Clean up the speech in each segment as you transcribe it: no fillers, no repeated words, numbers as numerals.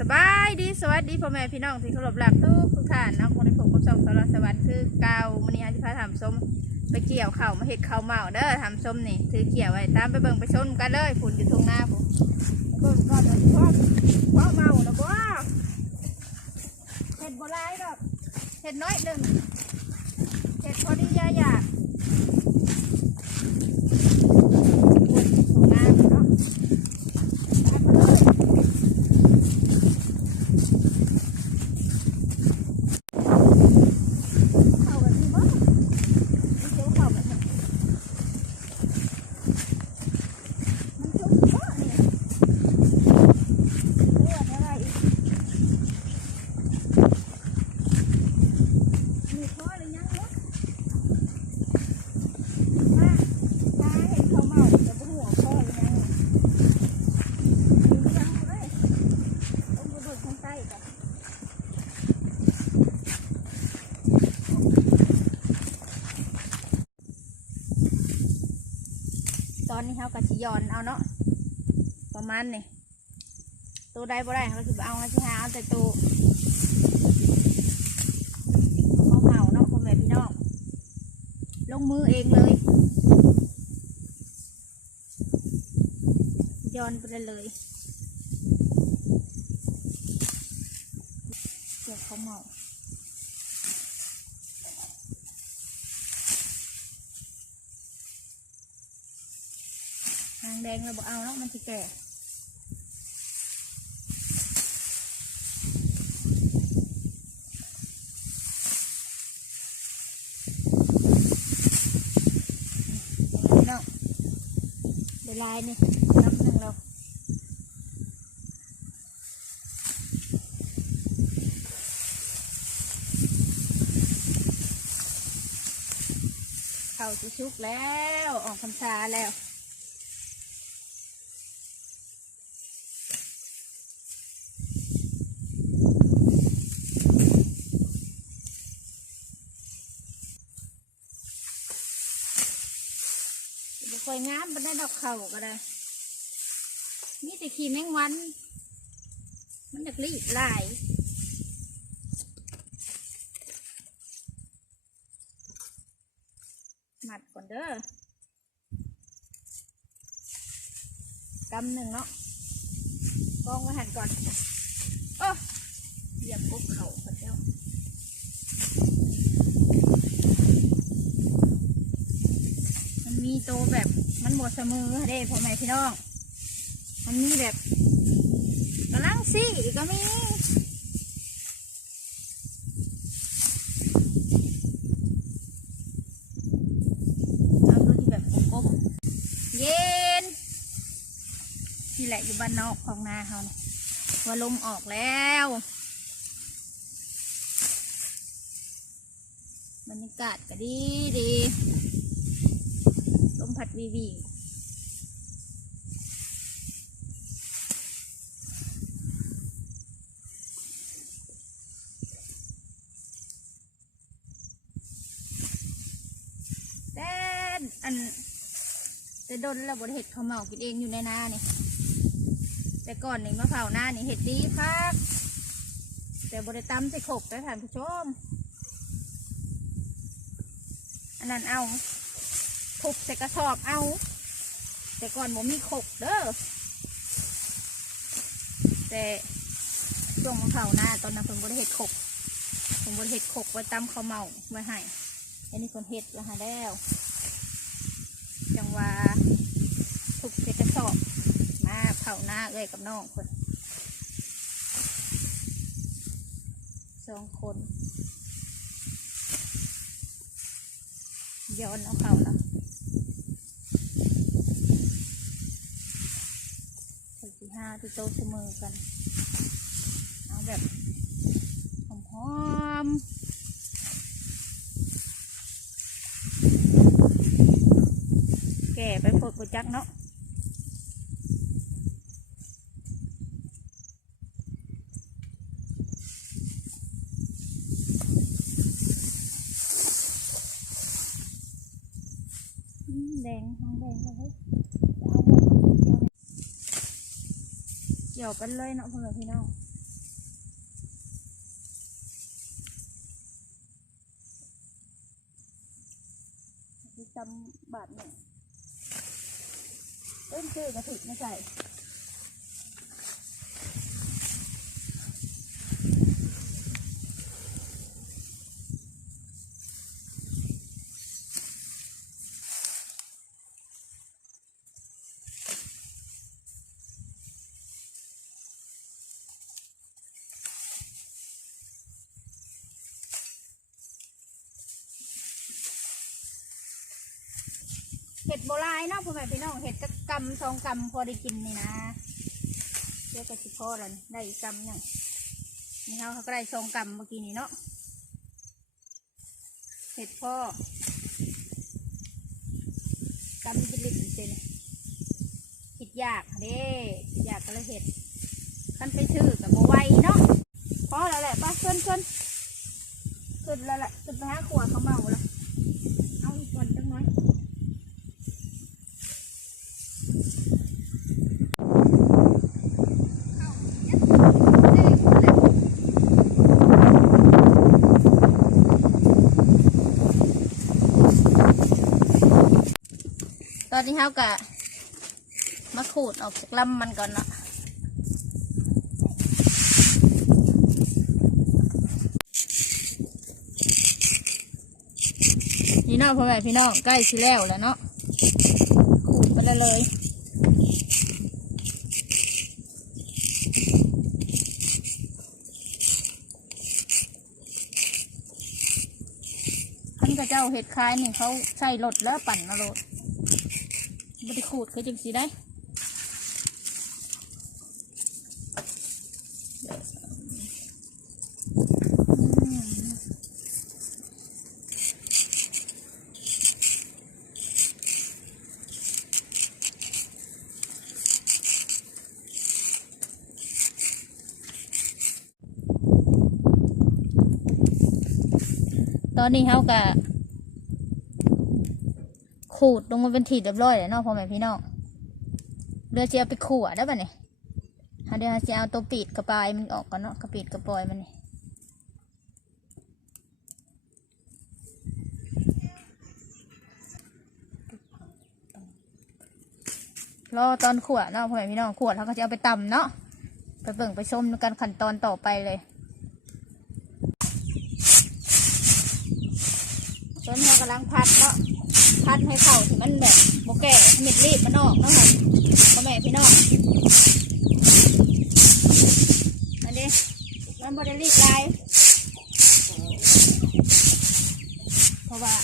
สบายดีสวัสดีพ่อแม่พี่น้องที่เคารพรักทุกท่านนะคนในผมกับช่องสารสวรรค์คือเก่ามื้อนี้อาจิพาทำส้มไปเกี่ยวข้าวมาเห็ดข้าวเมาเด้อทำส้มนี่ถือเกี่ยวไว้ตามไปเบิ่งไปชมกันเลยฝุ่นอยู่ตรงหน้าผมเบิ่งก่อนเลยพ่อเมาแล้วบ่เห็ดโบราณดอกเห็ดน้อยหนึ่งเห็ดพอดียาหยาตรงหน้าเนาะตอนนี้เขากะชิยอนเอาเนาะประมาณนี่ตัวได้บ่ได้เขาคือเอาที่หาเอาแต่ตัวเขาเมาเนาะพ่อแม่พี่น้องลงมือเองเลยย้อนไปเลยเดี๋ยวเขาเมาหางแดงเราบอกเอาเนาะมันจะแก่เนาะเดี๋ยวลายนี่นับหนึ่งเราเข้าจะชุกแล้วออกพรรษาแล้วคอยงามมันได้ดอกเข่าก็ได้นี่แต่ขี้แมงวันมันจะรีบลายหมัดก่อนเด้อกำหนึ่งเนาะกองไว้หันก่อนโอ้เหยียบปุ๊บเข่าก่อนเด้อมันมีโตแบบมันหมดเสมอเด้พ่อแม่พี่น้องมันมีแบบกำลังซี่ก็มีเอาตัวที่แบบกบเย็นที่แหละอยู่บ้านนอกของนาเขาเนี่ยว่าลมออกแล้วบรรยากาศก็ดีลมพัดวีแต่อันจะโดนเราบดเห็ดเขาเมากินเองอยู่ในนาเนี่ยแต่ก่อนนี่มะพร้าวนานี่เห็ดดีครับแต่บดตำใส่ขกได้ท่านผู้ชมอันนั้นเอาขกใส่กระสอบเอาแต่ก่อนผมมีขกเด้อแต่ช่วงมะพร้าวนาตอนนั้นผมบดเห็ดขกผมบดเห็ดขกไว้ตำเขาเมาไว้ให้อันนี้คนเห็ดแล้วฮะแล้วจังว่าถูกเศษกระสอบมาเผาหน้าเอ้ยกับน้องคน2 คนย้อนเอาเผาแล้วถึงที่5ที่โตเสมอกันเอาแบบหอมแก่ไปพดกุจักเนาะแดงห้องแดงเลยเกี่ยวกันเลยเนาะพ่อแม่พี่น้อง ซ้ำบาทเนี่ยเล่นชื่อกระถิ่นไม่ใส่เห็ดโบราณเนาะพ่อแม่พี่น้องเห็ดจะกำ2 กำพอได้กินนี่นะเดี๋ยวก็สิพอแล้วได้อีกกำหนึ่งนี่เขาก็ได้2 กำเมื่อกี้นี้เนาะเห็ดพ่อกำจะลิบเจนคิดยากเด้คิดยากก็เลยเห็ดขั้นไปซื้อกับโบไวเนาะพอแล้วแหละป้าขึ้นแล้วแหละขึ้นไปหาขวดเขาเมาแล้วเอาอีกคนจังน้อยตอนนี้เขากะมาขูดออกจากลำมันก่อนเนาะนี่เนาะพ่อแม่พี่น้องใกล้สิแล้วเนาะขูดไปเลยท่านกระเจ้าเห็ดคล้ายนี่เขาใส่รถแล้วปั่นเอารถไม่ได้ขูดคือจังสีได้ตอนนี้เขากะขูดลงมาเป็นถีบเรียบร้อยแล้วเนาะพ่อแม่พี่น้องเดี๋ยวจะเอาไปขูดได้ป่ะเนี่ยเดี๋ยวจะเอาตัวปีดกระปายมันออกก่อนเนาะกระปีดกระปอยมันนี่รอตอนขวดเนาะพ่อแม่พี่น้องขวดเขาก็จะเอาไปตำเนาะไปเบิ่งไปชมกันขั้นตอนต่อไปเลยตอนนี้กำลังพัดเนาะพัดให้เข่าถึงมันแบบโบแก่เม็ดรีบมันออกเนาะค่ะพ่อแม่พี่น้องอันนี้มันโบได้รีบลายเพราะว่า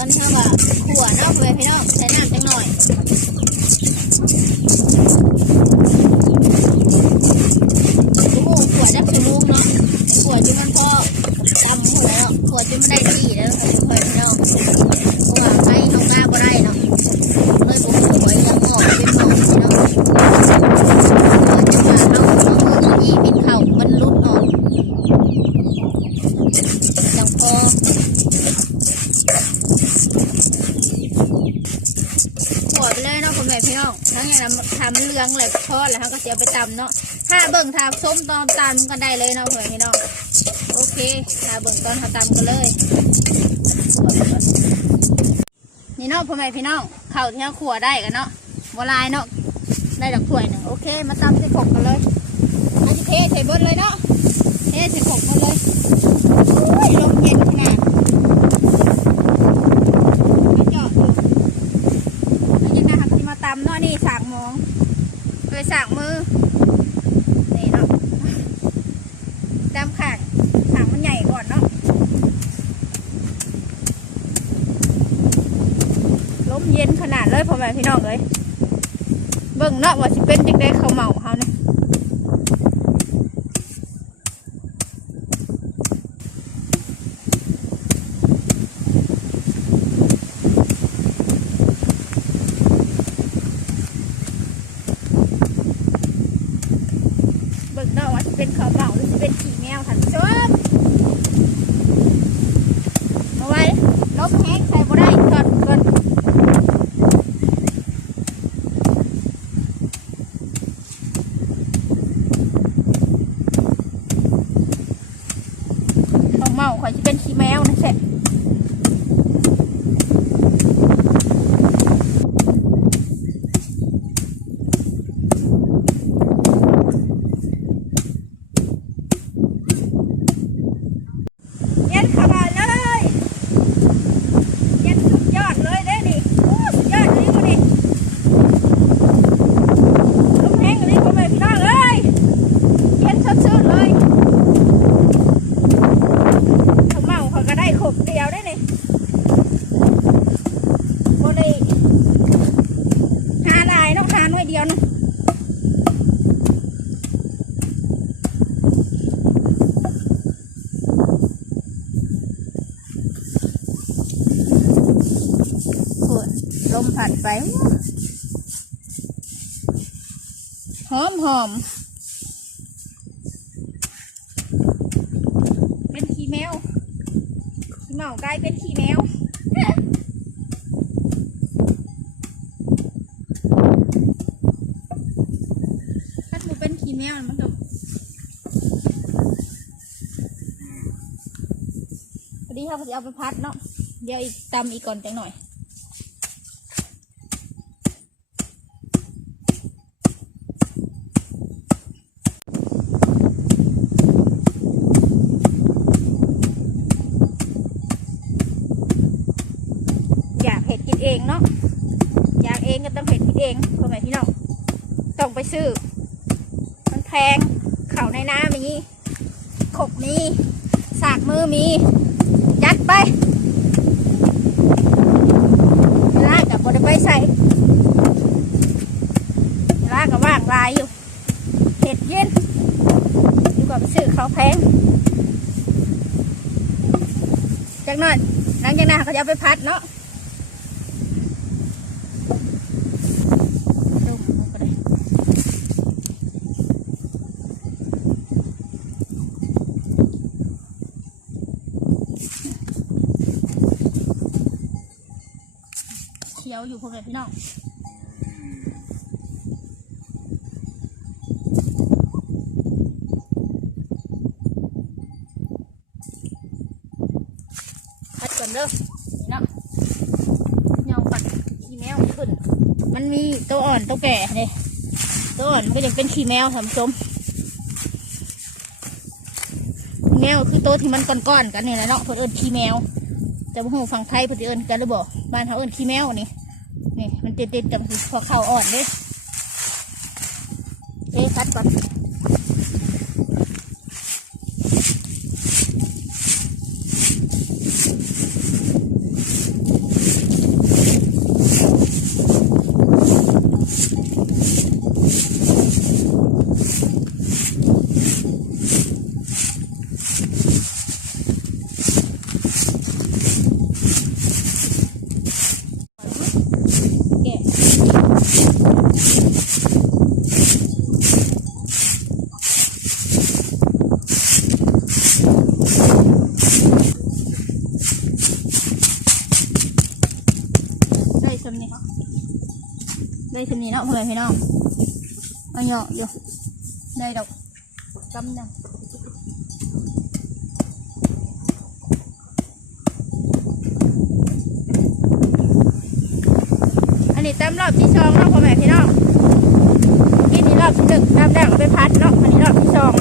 ตอนนี้เราขั่วเนาะพ่อแม่พี่น้องใส่น้ำจังหน่อยขั่วจักชั่วโมงเนาะขั่วจนมันพอดำหมดแล้วขั่วจนมันได้ที่แล้วพ่อแม่พี่น้องเพราะว่าไฟน้องมาบ่ได้เนาะเลยบุกขั่วยังออกเป็นหมอกพี่น้องจังหวะเอาที่ปิดเข่ามันรุดออกจังพอขั่วไปเลยเนาะพ่อแม่พี่น้องทั้งอย่างนั้นทำมันเหลืองเลยทอดแล้วเขาก็เสียไปตำเนาะถ้าเบิ่งทาส้มตอนตำกันได้เลยเนาะพ่อแม่พี่น้องโอเคถ้าเบิ่งตอนเขาตำกันเลยนี่เนาะพ่อแม่พี่น้องข้าวที่เขาขั่วได้กันเนาะบัวลายเนาะได้ดอกถ้วยหนึ่งโอเคมาตำใส่ผงกันเลยอันนี้เทใส่เบิดเลยเนาะเทใส่ผงกันเลยโอ้ยลมเย็นขนาดมาเจาะอยู่แล้วยังนะครับที่มาตำเนาะนี่สากหมองเลยสากมือนี่เนาะดำข่างมันใหญ่ก่อนเนาะลมเย็นขนาดเลยพ่อแม่พี่น้องเลยเบิ่งเนาะว่าสิเป็นจังได้ข้าวเหมาเขาเนี่ยเบิ่งเนาะว่าสิเป็นข้าวเหมาหรือสิเป็นขี้แมวท่านผู้ชมมาไว้ลบแห้งใส่บ่ได้ก่อน ไปหอมเป็นขี้แมวขี้เมากลายเป็นขี้แมวถ้ามันเป็นขี้แมวมันก็พอดีค่ะพอดีเอาไปพัดเนาะเดี๋ยวอีกตำอีกก่อนจังหน่อยอยากเห็ดกินเองเนาะอยากเองก็ต้องเห็ดกินเองพ่อแม่พี่น้องต้องไปซื้อมันแพงเข่าในน้ำมีขบมีสากมือมียัดไปลากกับบไดไปใส่ลากกับว่างลายอยู่เห็ดเย็นดีกว่าไปซื้อเขาแพงจากนั้นหลังจากนั้นเขาจะเอาไปพัดเนาะเขียวอยู่พวกพี่น้องพัดก่อนเด้อนี่เนาะเงาปัดขี้แมวขึ้นมันมีตัวอ่อนตัวแก่เลยตัวอ่อนมันก็ยังเป็นขี้แมวทำส้มแมวคือตัวที่มันก้อนๆกันนี่แหละเนาะเพื่อเอิญขี้แมวแต่พวกฝั่งไทยเพื่อเอิญกันหรือบ่บ้านเขาเอิญขี้แมวนี่นี่มันติดๆกับพอเข่าอ่อนเลยคัดก่อนได้ชนิดเนาะพ่อแม่พี่น้องเอาเหยาะอยู่ได้ดอกกำยังอันนี้เต็มรอบที่สองเนาะพ่อแม่พี่น้องกินนี่รอบที่หนึ่งน้ำแดงเอาไปพัดเนาะอันนี้รอบที่สอง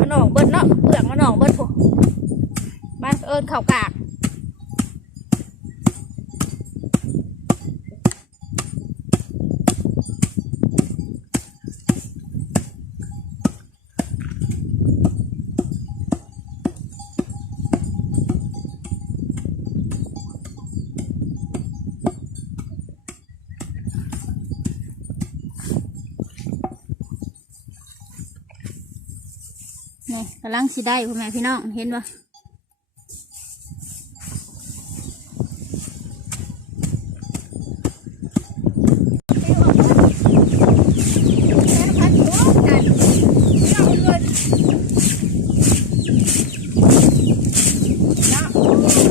มันออกเบิดเนาะเปลือกมันออกเบิดพวกบ้านเอิญข่าวกากนี่กำลังสิได้พ่อแม่พี่น้องเห็นปะ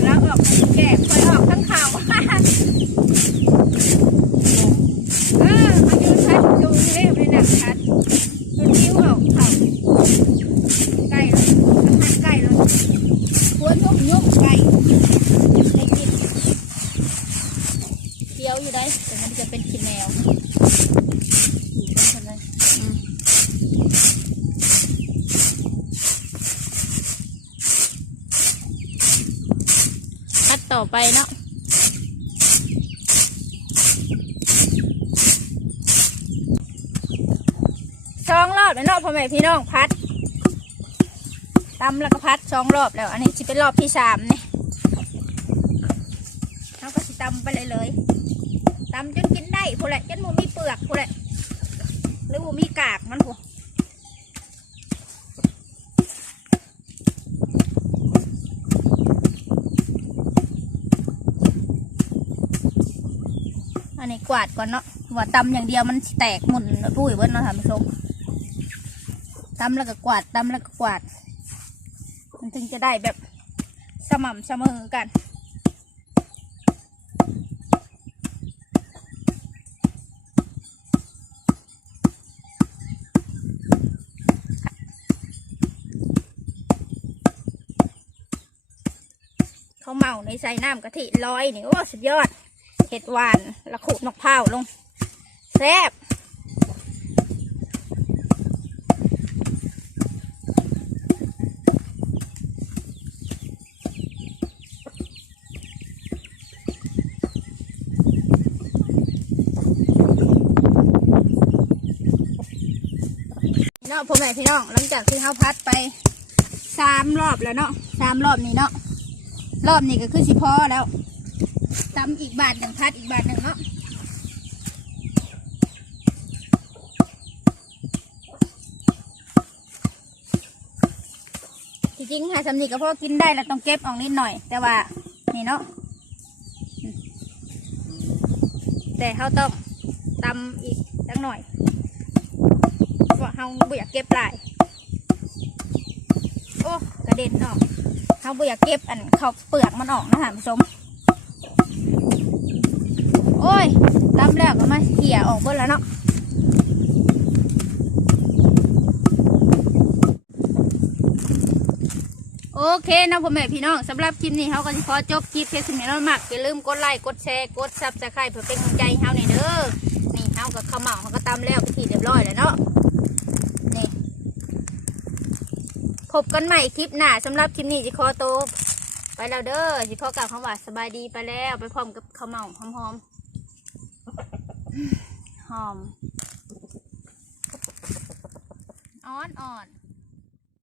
แล้วออกแก่คอยออกทั้งข่าวมายืนพัดจูงเรียบเลยนะพัดตัวนิ้วออกข่าวใกล้แล้วพัดใกล้แล้วควรทุบยุ่งไก่ได้กินเคี้ยวอยู่ได้แต่มันจะเป็นขี้แมวพัดต่อไปเนาะ2 รอบแล้วเนาะพ่อแม่พี่น้องพัด ตำแล้วก็พัด2 รอบแล้วอันนี้จะเป็นรอบที่3นี่เราก็สิตำไปเลยตำจนกินได้พูดแหละจนหมูมีเปลือกพูดแหละหรือหมูมีกากมันพูอันนี้กวาดก่อนเนาะว่าตำอย่างเดียวมันแตกหมุนปุ้ยเบิ้ลเนาะท่านผู้ชมตำแล้วก็กวาดตำแล้วก็กวาดมันถึงจะได้แบบสม่ำเสมอกันเขาเมาในใส่น้ำกะทิลอยนี่โอ้สุดยอดเห็ดหวานละขูดนกเผาลงแซ่บเนาะพ่อแม่พี่น้องหลังจากที่เขาพัดไป3 รอบแล้วเนาะ3 รอบนี้เนาะรอบนี้ก็คือสิพอแล้วตำอีกบาทหนึ่งพัดอีกบาทหนึ่งเนาะจริงๆหาสำนีก็พอกินได้แล้วต้องเก็บออกนิดหน่อยแต่ว่านี่เนาะแต่เขาต้องตำอีกสักหน่อยเพราะเขาไม่อยากเก็บหลายโอ้กระเด็นออกเขาไม่อยากเก็บอันเขาเปลือกมันออกนะท่านผู้ชมโอ้ยตำแล้วก็มาเขี่ยออกเบิ้ลแล้วเนาะโอเคนะพ่อแม่พี่น้องสำหรับคลิปนี้เขาก็จะขอจบคลิปเพียงเท่านี้แล้วมากอย่าลืมกดไลค์กดแชร์กดซับสไครป์เพื่อเป็นกำลังใจให้เขาหน่อยเด้อนี่เขากับข้าวเหมาเขาก็ตำแล้วไปทีเรียบร้อยแล้วเนาะนี่พบกันใหม่คลิปหน้าสำหรับคลิปนี้จะขอตัวไปแล้วเด้อสิพ่อกล่าวคำว่าสบายดีไปแล้วไปพร้อมกับข้าวเหมาหอมหอมอ่อน